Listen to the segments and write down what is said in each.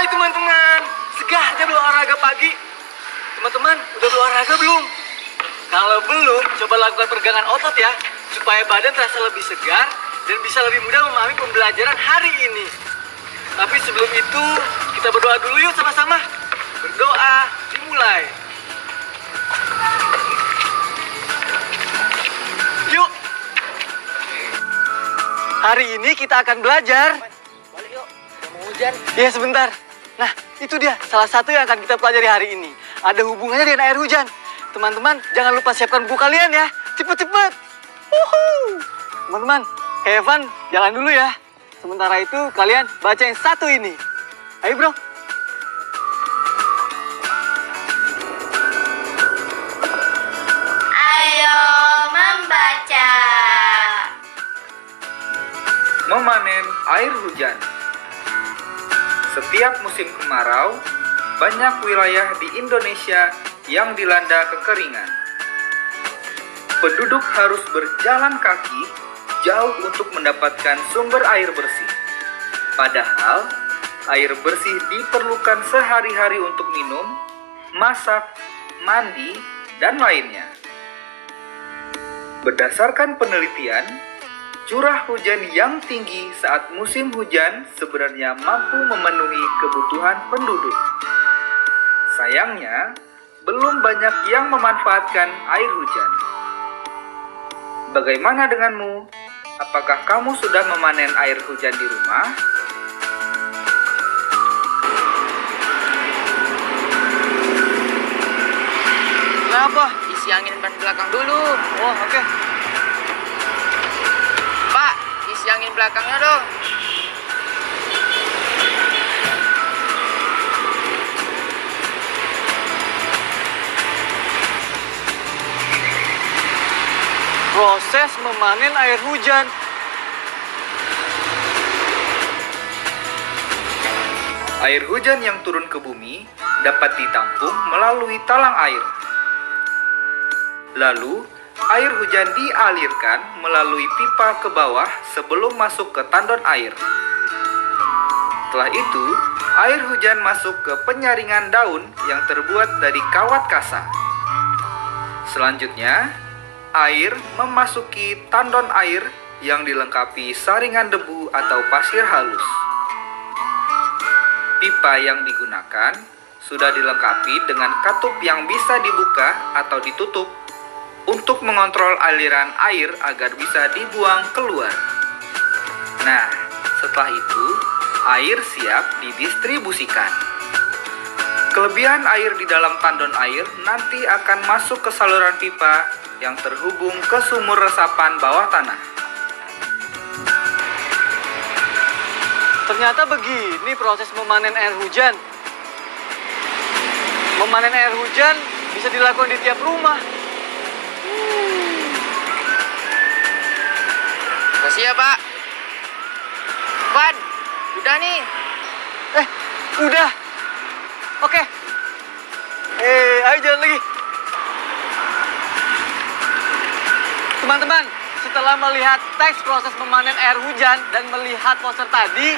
Hai teman-teman, segarnya berolahraga pagi. Teman-teman, udah berolahraga belum? Kalau belum, coba lakukan peregangan otot ya, supaya badan terasa lebih segar dan bisa lebih mudah memahami pembelajaran hari ini. Tapi sebelum itu, kita berdoa dulu yuk sama-sama. Berdoa, dimulai. Yuk. Hari ini kita akan belajar. Balik yuk, udah mau hujan. Ya sebentar. Nah, itu dia salah satu yang akan kita pelajari hari ini. Ada hubungannya dengan air hujan. Teman-teman, jangan lupa siapkan buku kalian ya. Cepet-cepet. Teman-teman, Evan jalan dulu ya. Sementara itu kalian baca yang satu ini. Ayo bro. Ayo membaca. Memanen air hujan. Setiap musim kemarau, banyak wilayah di Indonesia yang dilanda kekeringan. Penduduk harus berjalan kaki jauh untuk mendapatkan sumber air bersih. Padahal, air bersih diperlukan sehari-hari untuk minum, masak, mandi, dan lainnya. Berdasarkan penelitian, curah hujan yang tinggi saat musim hujan sebenarnya mampu memenuhi kebutuhan penduduk. Sayangnya, belum banyak yang memanfaatkan air hujan. Bagaimana denganmu? Apakah kamu sudah memanen air hujan di rumah? Kenapa? Isi angin ban belakang dulu. Oh, oke. Pak, isi angin belakangnya dong. Proses memanen air hujan. Air hujan yang turun ke bumi dapat ditampung melalui talang air. Lalu, air hujan dialirkan melalui pipa ke bawah sebelum masuk ke tandon air. Setelah itu, air hujan masuk ke penyaringan daun yang terbuat dari kawat kasa. Selanjutnya, air memasuki tandon air yang dilengkapi saringan debu atau pasir halus. Pipa yang digunakan sudah dilengkapi dengan katup yang bisa dibuka atau ditutup untuk mengontrol aliran air agar bisa dibuang keluar. Nah, setelah itu, air siap didistribusikan. Kelebihan air di dalam tandon air nanti akan masuk ke saluran pipa yang terhubung ke sumur resapan bawah tanah. Ternyata begini proses memanen air hujan. Memanen air hujan bisa dilakukan di tiap rumah. Kasih ya, Pak. Ban, udah nih. Udah. Oke. Ayo jalan lagi. Teman-teman, setelah melihat teks proses memanen air hujan dan melihat poster tadi,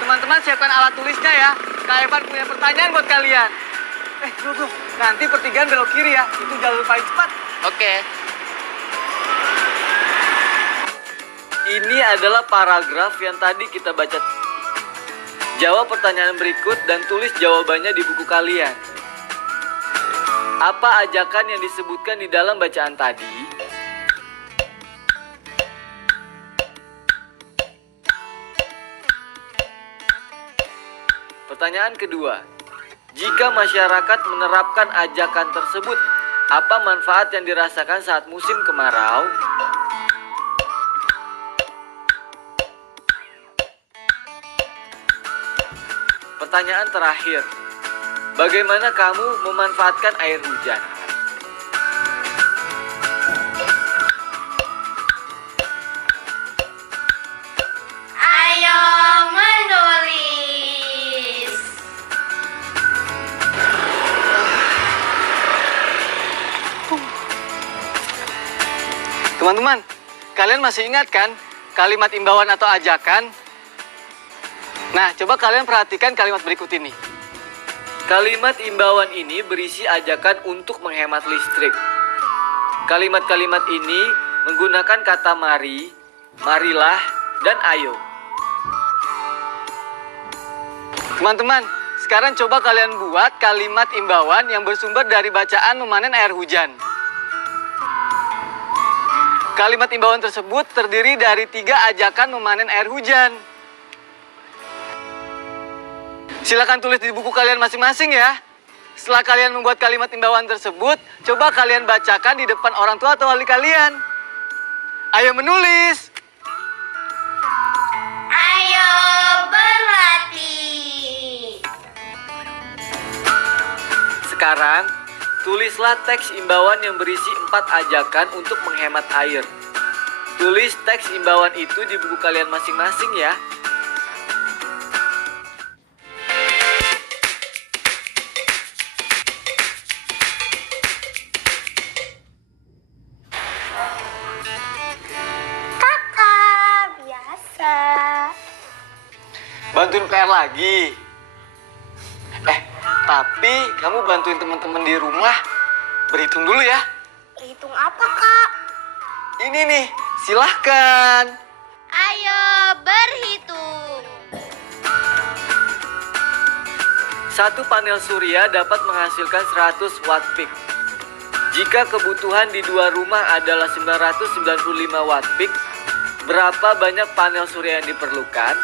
teman-teman siapkan alat tulisnya ya. Kak Evan punya pertanyaan buat kalian. Bro, nanti pertigaan belok kiri ya. Itu jalur paling cepat. Oke. Ini adalah paragraf yang tadi kita baca. Jawab pertanyaan berikut dan tulis jawabannya di buku kalian. Apa ajakan yang disebutkan di dalam bacaan tadi? Pertanyaan kedua. Jika masyarakat menerapkan ajakan tersebut, apa manfaat yang dirasakan saat musim kemarau? Pertanyaan terakhir. Bagaimana kamu memanfaatkan air hujan? Ayo menulis. Teman-teman, kalian masih ingat kan kalimat imbauan atau ajakan? Nah, coba kalian perhatikan kalimat berikut ini. Kalimat imbauan ini berisi ajakan untuk menghemat listrik. Kalimat-kalimat ini menggunakan kata mari, marilah, dan ayo. Teman-teman, sekarang coba kalian buat kalimat imbauan yang bersumber dari bacaan memanen air hujan. Kalimat imbauan tersebut terdiri dari 3 ajakan memanen air hujan. Silakan tulis di buku kalian masing-masing ya. Setelah kalian membuat kalimat imbauan tersebut, coba kalian bacakan di depan orang tua atau wali kalian. Ayo menulis. Ayo berlatih. Sekarang, tulislah teks imbauan yang berisi 4 ajakan untuk menghemat air. Tulis teks imbauan itu di buku kalian masing-masing ya. Kakak, biasa. Bantuin PR lagi. Tapi kamu bantuin teman-teman di rumah berhitung dulu ya. Hitung apa, Kak? Ini nih, silahkan. Ayo berhitung. Satu panel surya dapat menghasilkan 100 watt peak. Jika kebutuhan di 2 rumah adalah 995 watt peak, berapa banyak panel surya yang diperlukan?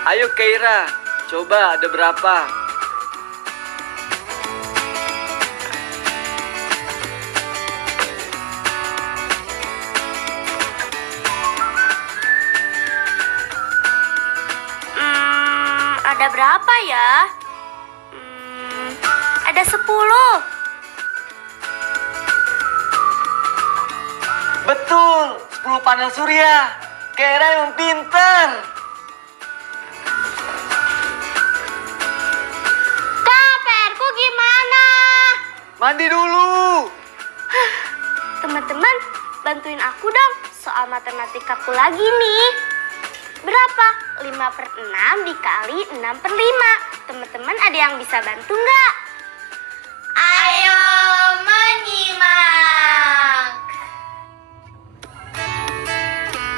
Ayo Keira, coba ada berapa? Ada berapa ya? Ada 10. Betul, 10 panel surya. Keira yang pinter. Kak, PR-ku gimana? Mandi dulu. Teman-teman, bantuin aku dong soal matematikaku lagi nih. Berapa? 5/6 dikali 6/5. Teman-teman ada yang bisa bantu nggak? Ayo menyimak.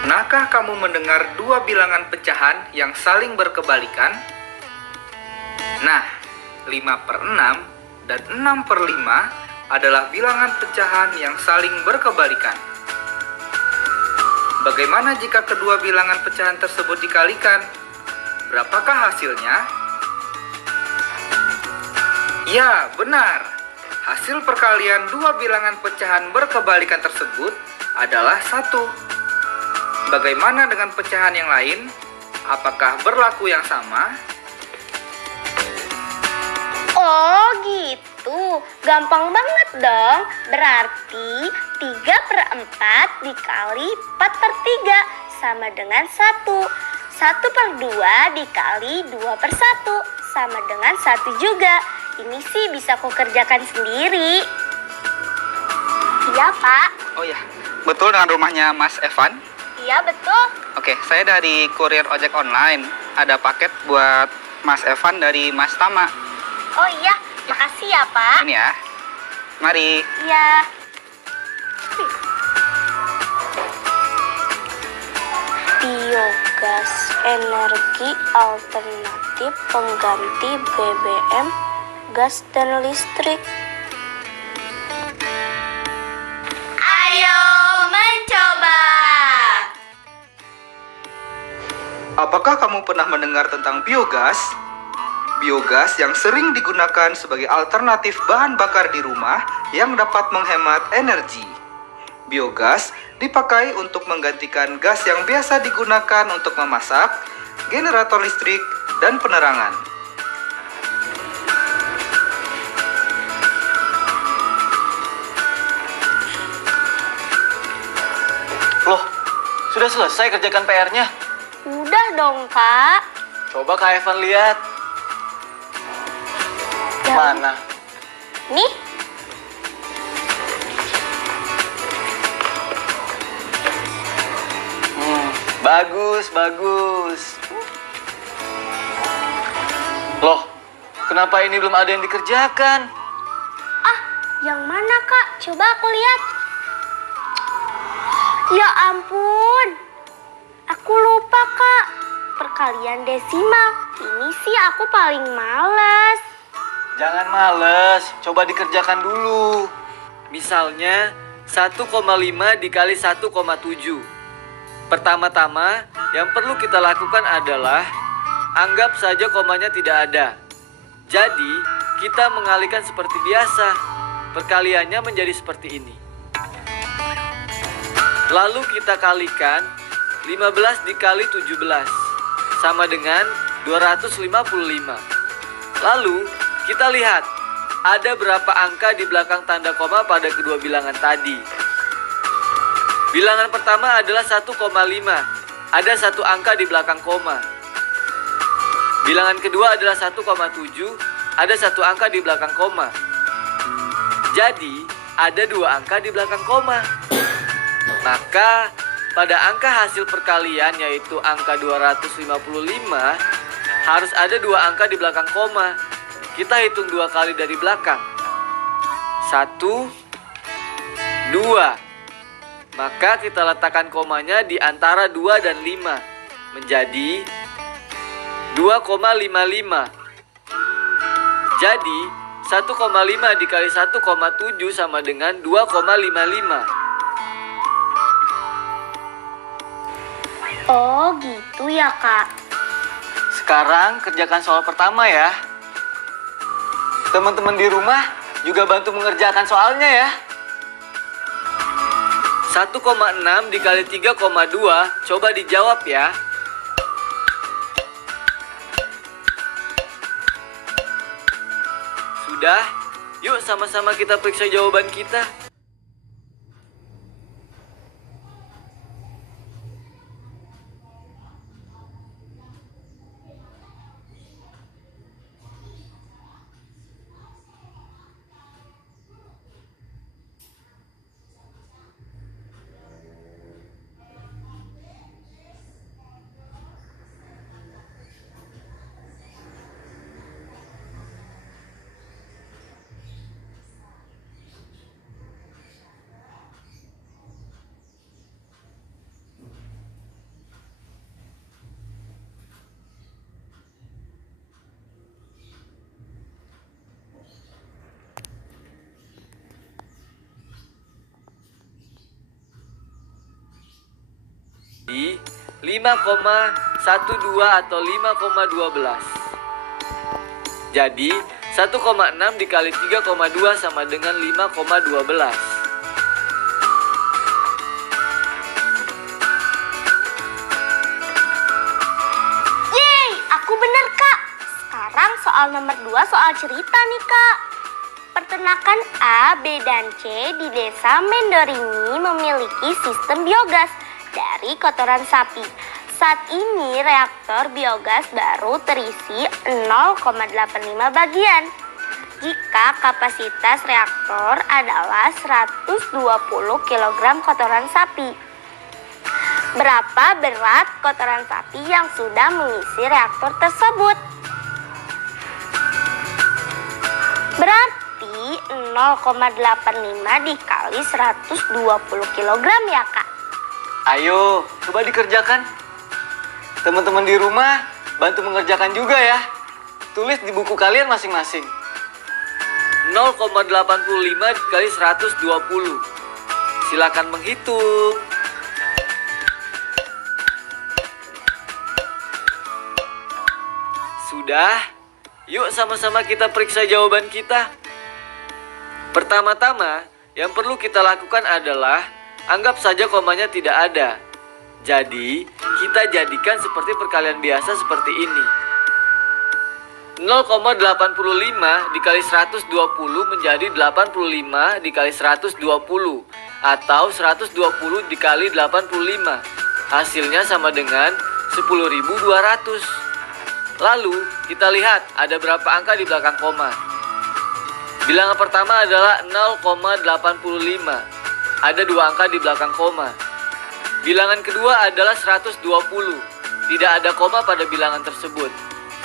Pernahkah kamu mendengar 2 bilangan pecahan yang saling berkebalikan? Nah, 5/6 dan 6/5 adalah bilangan pecahan yang saling berkebalikan. Bagaimana jika kedua bilangan pecahan tersebut dikalikan? Berapakah hasilnya? Ya, benar. Hasil perkalian 2 bilangan pecahan berkebalikan tersebut adalah 1. Bagaimana dengan pecahan yang lain? Apakah berlaku yang sama? Oh gitu, gampang banget dong. Berarti 3/4 dikali 4/3 sama dengan 1. 1/2 dikali 2/1 sama dengan 1 juga. Ini sih bisa aku kerjakan sendiri. Iya, Pak. Oh ya, betul dengan rumahnya Mas Evan? Iya, betul. Oke, saya dari kurir ojek online. Ada paket buat Mas Evan dari Mas Tama. Oh iya, makasih ya, Pak. Ini ya. Mari. Iya. gas energi alternatif pengganti BBM, gas dan listrik. Ayo mencoba. Apakah kamu pernah mendengar tentang biogas? Biogas yang sering digunakan sebagai alternatif bahan bakar di rumah yang dapat menghemat energi. Biogas dipakai untuk menggantikan gas yang biasa digunakan untuk memasak, generator listrik, dan penerangan. Loh, sudah selesai kerjakan PR-nya? Udah dong, Kak. Coba Kak Evan lihat. Ya. Mana? Nih. Bagus, bagus. Loh, kenapa ini belum ada yang dikerjakan? Ah, yang mana, Kak? Coba aku lihat. Ya ampun. Aku lupa, Kak. Perkalian desimal. Ini sih aku paling males. Jangan males, coba dikerjakan dulu. Misalnya 1,5 dikali 1,7. Pertama-tama, yang perlu kita lakukan adalah anggap saja komanya tidak ada. Jadi, kita mengalihkan seperti biasa. Perkaliannya menjadi seperti ini. Lalu kita kalikan 15 dikali 17 sama dengan 255. Lalu, kita lihat ada berapa angka di belakang tanda koma pada kedua bilangan tadi. Bilangan pertama adalah 1,5. Ada satu angka di belakang koma. Bilangan kedua adalah 1,7. Ada satu angka di belakang koma. Jadi, ada dua angka di belakang koma. Maka, pada angka hasil perkalian yaitu angka 255, harus ada dua angka di belakang koma. Kita hitung dua kali dari belakang. 1, 2. Maka kita letakkan komanya di antara 2 dan 5 menjadi 2,55. Jadi 1,5 dikali 1,7 sama dengan 2,55. Oh gitu ya, Kak. Sekarang kerjakan soal pertama ya. Teman-teman di rumah juga bantu mengerjakan soalnya ya. 1,6 dikali 3,2, coba dijawab ya. Sudah? Yuk sama-sama kita periksa jawaban kita. Di 5,12 atau 5,12. Jadi 1,6 dikali 3,2 sama dengan 5,12. Yeay, aku bener, Kak. Sekarang soal nomor 2 soal cerita nih, Kak. Peternakan A, B, dan C di desa Mendoringi memiliki sistem biogas dari kotoran sapi. Saat ini reaktor biogas baru terisi 0,85 bagian. Jika kapasitas reaktor adalah 120 kg kotoran sapi. Berapa berat kotoran sapi yang sudah mengisi reaktor tersebut? Berarti 0,85 dikali 120 kg ya, Kak. Ayo, coba dikerjakan. Teman-teman di rumah bantu mengerjakan juga ya. Tulis di buku kalian masing-masing. 0,85 dikali 120. Silakan menghitung. Sudah? Yuk sama-sama kita periksa jawaban kita. Pertama-tama, yang perlu kita lakukan adalah anggap saja komanya tidak ada. Jadi, kita jadikan seperti perkalian biasa seperti ini. 0,85 dikali 120 menjadi 85 dikali 120 atau 120 dikali 85. Hasilnya sama dengan 10.200. Lalu, kita lihat ada berapa angka di belakang koma. Bilangan pertama adalah 0,85. Ada 2 angka di belakang koma. Bilangan kedua adalah 120. Tidak ada koma pada bilangan tersebut.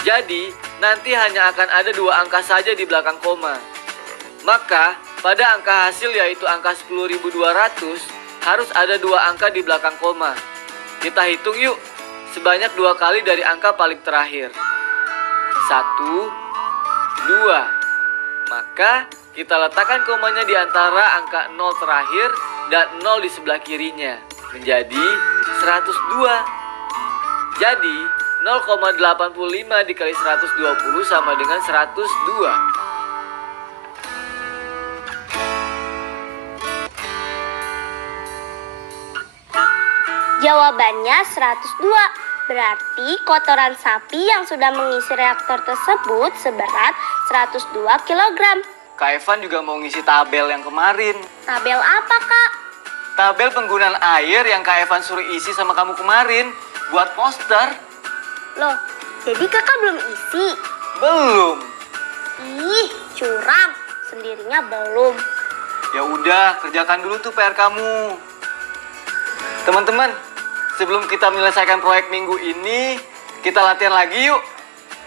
Jadi, nanti hanya akan ada 2 angka saja di belakang koma. Maka, pada angka hasil yaitu angka 10.200, harus ada 2 angka di belakang koma. Kita hitung yuk, sebanyak 2 kali dari angka paling terakhir. 1, 2. Maka, kita letakkan komanya di antara angka 0 terakhir dan 0 di sebelah kirinya. Menjadi 102. Jadi, 0,85 dikali 120 sama dengan 102. Jawabannya 102. Berarti kotoran sapi yang sudah mengisi reaktor tersebut seberat 102 kg. Kak Evan juga mau ngisi tabel yang kemarin. Tabel apa, Kak? Tabel penggunaan air yang Kak Evan suruh isi sama kamu kemarin. Buat poster. Loh, jadi Kakak belum isi? Belum. Ih, curang. Sendirinya belum. Ya udah, kerjakan dulu tuh PR kamu. Teman-teman, sebelum kita menyelesaikan proyek minggu ini, kita latihan lagi yuk.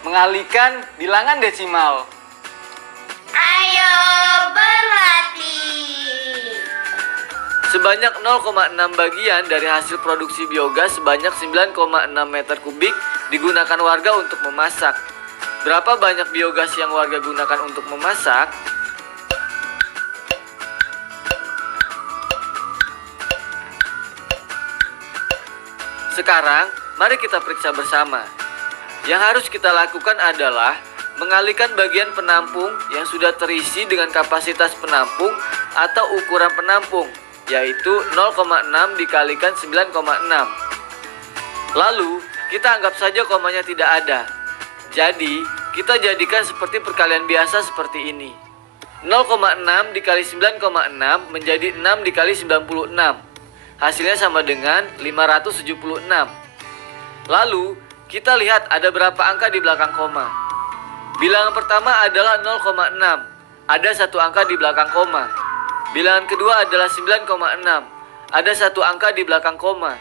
Mengalihkan bilangan desimal. Ayo berlatih. Sebanyak 0,6 bagian dari hasil produksi biogas sebanyak 9,6 meter kubik digunakan warga untuk memasak. Berapa banyak biogas yang warga gunakan untuk memasak? Sekarang, mari kita periksa bersama. Yang harus kita lakukan adalah mengalihkan bagian penampung yang sudah terisi dengan kapasitas penampung atau ukuran penampung, yaitu 0,6 dikalikan 9,6. Lalu, kita anggap saja komanya tidak ada. Jadi, kita jadikan seperti perkalian biasa seperti ini. 0,6 dikali 9,6 menjadi 6 dikali 96. Hasilnya sama dengan 576. Lalu, kita lihat ada berapa angka di belakang koma. Bilangan pertama adalah 0,6. Ada 1 angka di belakang koma. Bilangan kedua adalah 9,6. Ada 1 angka di belakang koma.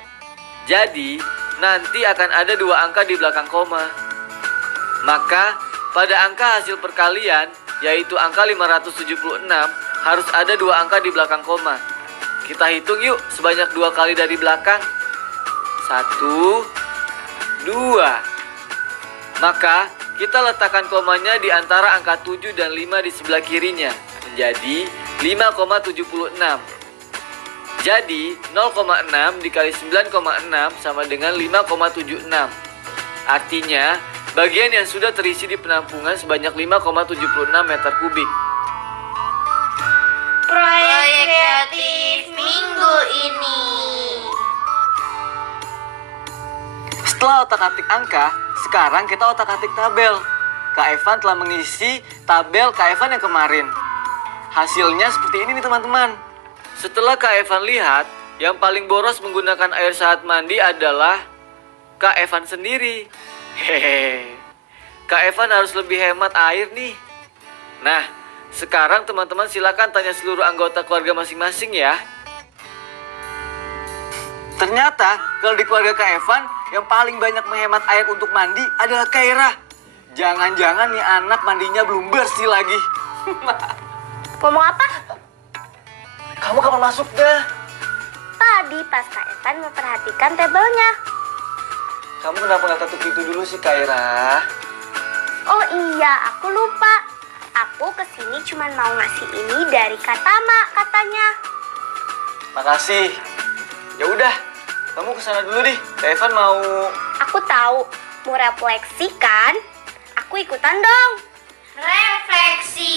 Jadi, nanti akan ada 2 angka di belakang koma. Maka, pada angka hasil perkalian, yaitu angka 576, harus ada 2 angka di belakang koma. Kita hitung yuk sebanyak 2 kali dari belakang. 1, 2. Maka kita letakkan komanya di antara angka 7 dan 5 di sebelah kirinya. Menjadi 5,76. Jadi 0,6 dikali 9,6 sama dengan 5,76. Artinya bagian yang sudah terisi di penampungan sebanyak 5,76 meter kubik. Proyek kreatif minggu ini. Setelah otak-atik angka, sekarang kita otak-atik tabel. Kak Evan telah mengisi tabel Kak Evan yang kemarin. Hasilnya seperti ini nih teman-teman. Setelah Kak Evan lihat, yang paling boros menggunakan air saat mandi adalah Kak Evan sendiri. Hehehe. Kak Evan harus lebih hemat air nih. Nah, sekarang teman-teman silakan tanya seluruh anggota keluarga masing-masing ya. Ternyata kalau di keluarga Kak Evan, yang paling banyak menghemat air untuk mandi adalah Kaira. Jangan-jangan nih anak mandinya belum bersih lagi. Ngomong apa? Kamu kapan masuk dah? Tadi pas Kak Evan memperhatikan tabelnya. kamu kenapa nggak ketuk pintu dulu sih, Kaira? Oh iya, aku lupa. Aku kesini cuma mau ngasih ini dari Katama katanya. Makasih. Ya udah, kamu kesana dulu deh. Kak Evan mau... Aku tahu, mau refleksi kan? Aku ikutan dong. Refleksi.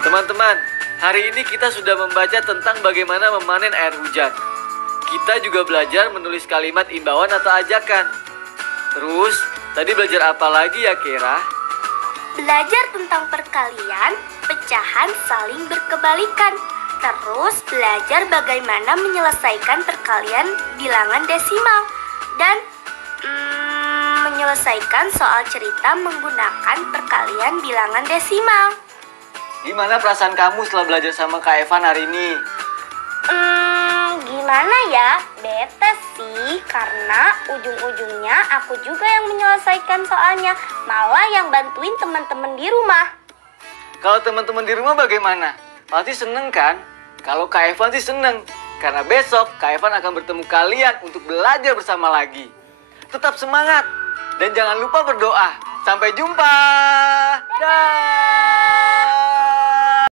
Teman-teman, hari ini kita sudah membaca tentang bagaimana memanen air hujan. Kita juga belajar menulis kalimat imbauan atau ajakan. Terus, tadi belajar apa lagi ya, Kira? Belajar tentang perkalian, pecahan saling berkebalikan. Terus belajar bagaimana menyelesaikan perkalian bilangan desimal. Dan menyelesaikan soal cerita menggunakan perkalian bilangan desimal. Gimana perasaan kamu setelah belajar sama Kak Evan hari ini? Gimana ya? Bete sih, karena ujung-ujungnya aku juga yang menyelesaikan soalnya. Malah yang bantuin teman-teman di rumah. Kalau teman-teman di rumah bagaimana? Pasti seneng kan? Kalau Kak Evan sih seneng. Karena besok Kak Evan akan bertemu kalian untuk belajar bersama lagi. Tetap semangat. Dan jangan lupa berdoa. Sampai jumpa. Dah.